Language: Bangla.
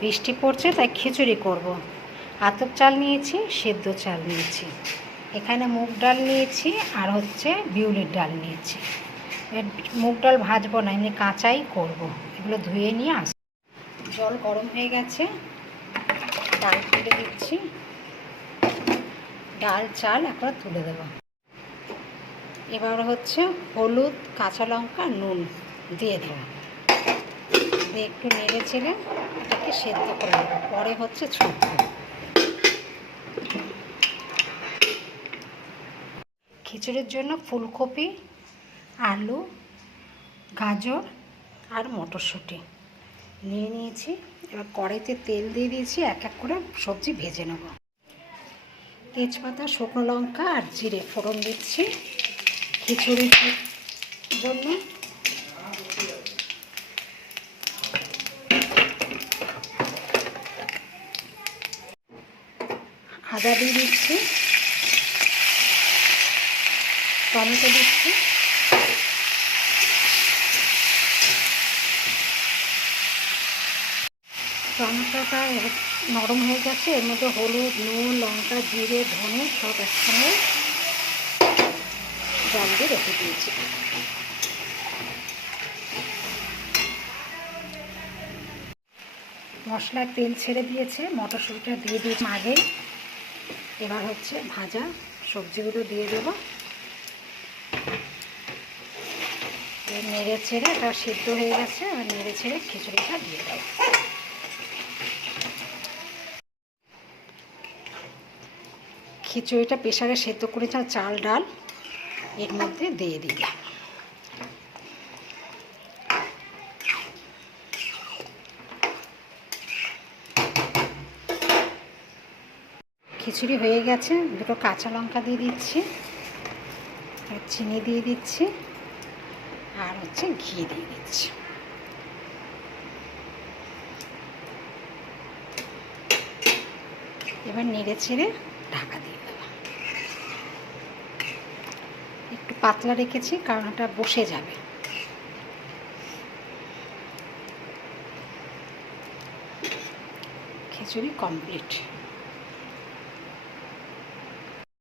বৃষ্টি পড়ছে তাই খিচুড়ি করব। আতপ চাল নিয়েছি, সেদ্ধ চাল নিয়েছি, এখানে মুগ ডাল নিয়েছি, আর হচ্ছে বিউলির ডাল নিয়েছি। মুগ ডাল ভাজবো না, এমনি কাঁচাই করব। এগুলো ধুয়ে নিয়ে আস। জল গরম হয়ে গেছে, ডাল তুলে দিচ্ছি। ডাল চাল একবার তুলে দেবো। এবার হচ্ছে হলুদ, কাঁচা লঙ্কা, নুন দিয়ে দেবো, দিয়ে একটু নেড়ে চেড়ে এটাকে সেদ্ধ করে নেবো। পরে হচ্ছে ছুটবো। খিচুড়ির জন্য ফুলকপি, আলু, গাজর আর মটরশুঁটি নিয়ে নিয়েছি। এবার কড়াইতে তেল দিয়ে দিয়েছি, এক এক করে সবজি ভেজে নেব। তেজপাতা, শুকনো লঙ্কা আর জিরে ফোড়ন দিচ্ছি খিচুড়ির জন্য। আদা দিয়ে দিচ্ছি, টমেটো দিচ্ছি, টমেটোটা নরম হয়ে গেছে। এর মধ্যে হলুদ, নুন, লঙ্কা, জিরে, ধনে সব একসঙ্গে জল দিয়ে রেখে দিয়েছি। মশলার তেল ছেড়ে দিয়েছে, মটরশুঁটিটা দিয়ে দিয়েছি আগে। এবার হচ্ছে ভাজা সবজিগুলো দিয়ে দেবো, নেড়ে ছেড়ে এটা সিদ্ধ হয়ে গেছে। আর নেড়ে ছেড়ে খিচুড়িটা দিয়ে দেবো। খিচুড়িটা প্রেসারে সেদ্ধ করে চাল ডাল এর মধ্যে দিয়ে দিলাম। খিচুড়ি হয়ে গেছে, দুটো কাঁচা লঙ্কা দিয়ে দিচ্ছি, আর চিনি দিয়ে দিচ্ছি, আর হচ্ছে ঘি দিয়ে দিচ্ছি। এবার নেড়ে ছেড়ে ঢাকা দিয়ে দেবো। একটু পাতলা রেখেছি কারণ এটা বসে যাবে। খিচুড়ি কমপ্লিট।